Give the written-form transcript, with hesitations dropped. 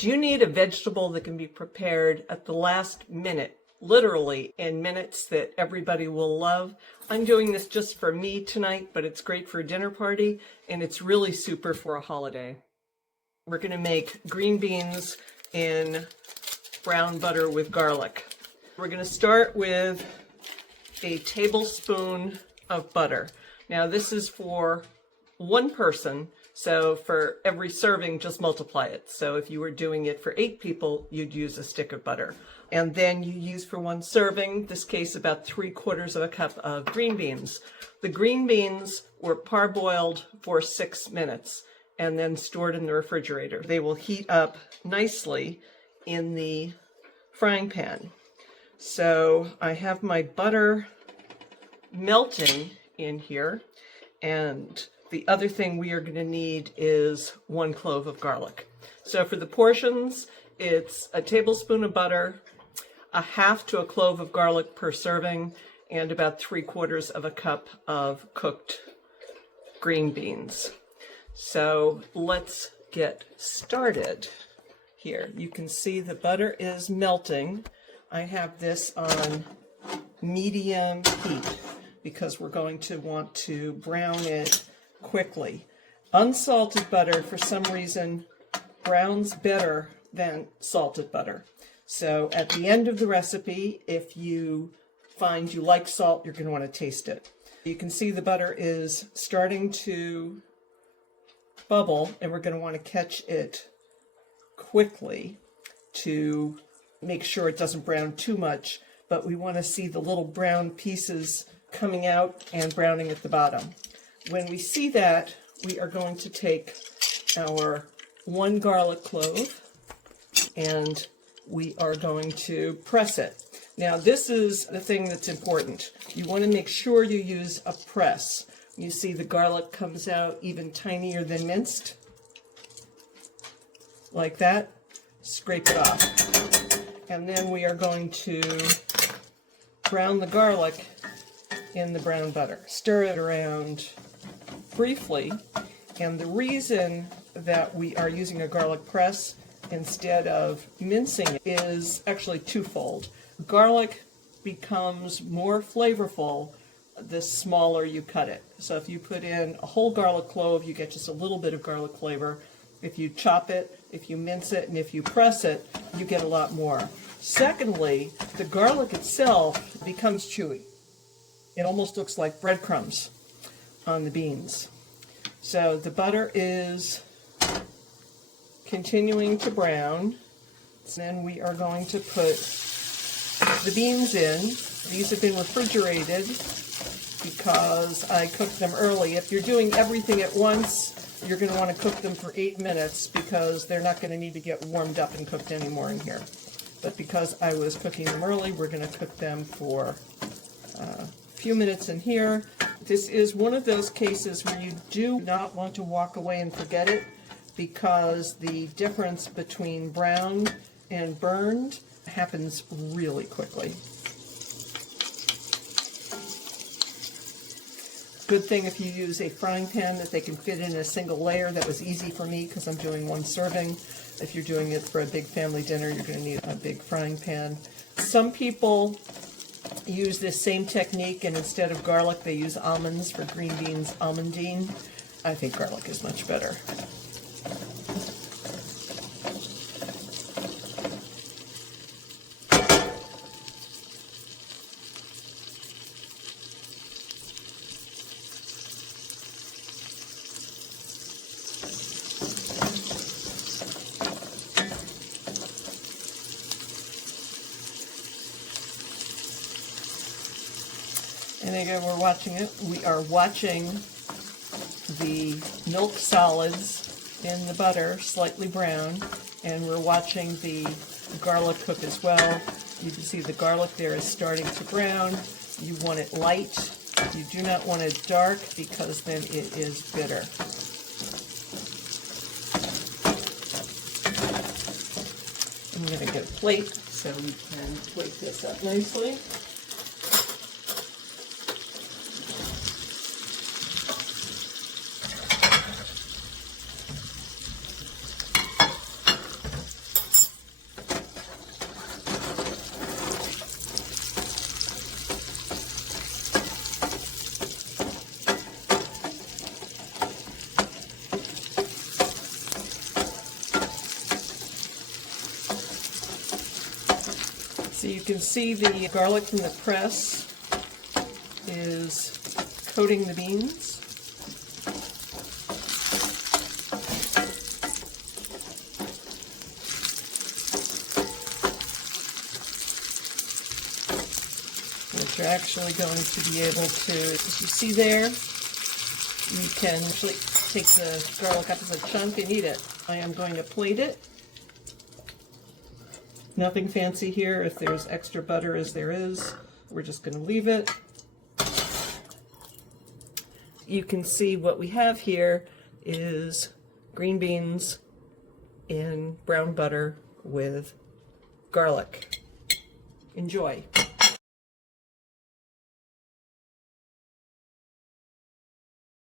Do you need a vegetable that can be prepared at the last minute, literally in minutes, that everybody will love? I'm doing this just for me tonight, but it's great for a dinner party, and it's really super for a holiday. We're going to make green beans in brown butter with garlic. We're going to start with a tablespoon of butter. Now this is for one person, so for every serving, just multiply it. So if you were doing it for 8 people, you'd use a stick of butter. And then you use for one serving, this case about 3/4 of a cup of green beans. The green beans were parboiled for 6 minutes and then stored in the refrigerator. They will heat up nicely in the frying pan. So I have my butter melting in here, and the other thing we are going to need is 1 clove of garlic. So for the portions, it's a tablespoon of butter, a half to a clove of garlic per serving, and about 3/4 of a cup of cooked green beans. So let's get started here. You can see the butter is melting. I have this on medium heat because we're going to want to brown it quickly. Unsalted butter, for some reason, browns better than salted butter. So at the end of the recipe, if you find you like salt, you're going to want to taste it. You can see the butter is starting to bubble, and we're going to want to catch it quickly to make sure it doesn't brown too much, but we want to see the little brown pieces coming out and browning at the bottom. When we see that, we are going to take our 1 garlic clove and we are going to press it. Now this is the thing that's important. You want to make sure you use a press. You see the garlic comes out even tinier than minced. Like that. Scrape it off. And then we are going to brown the garlic in the brown butter. Stir it around briefly, and the reason that we are using a garlic press instead of mincing it is actually twofold. Garlic becomes more flavorful the smaller you cut it. So if you put in a whole garlic clove, you get just a little bit of garlic flavor. If you chop it, if you mince it, and if you press it, you get a lot more. Secondly, the garlic itself becomes chewy. It almost looks like breadcrumbs on the beans. So the butter is continuing to brown. Then we are going to put the beans in. These have been refrigerated because I cooked them early. If you're doing everything at once, you're going to want to cook them for 8 minutes because they're not going to need to get warmed up and cooked anymore in here. But because I was cooking them early, we're going to cook them for a few minutes in here. This is one of those cases where you do not want to walk away and forget it, because the difference between browned and burned happens really quickly. Good thing if you use a frying pan that they can fit in a single layer. That was easy for me because I'm doing 1 serving. If you're doing it for a big family dinner, you're going to need a big frying pan. Some people use this same technique, and instead of garlic, they use almonds for green beans almondine. I think garlic is much better. And again, we're watching it. We are watching the milk solids in the butter, slightly brown, and we're watching the garlic cook as well. You can see the garlic there is starting to brown. You want it light. You do not want it dark because then it is bitter. I'm going to get a plate so we can plate this up nicely. So you can see the garlic from the press is coating the beans. What you're actually going to be able to, as you see there, you can actually take the garlic up as a chunk and eat it. I am going to plate it. Nothing fancy here. If there's extra butter as there is, we're just going to leave it. You can see what we have here is green beans in brown butter with garlic. Enjoy.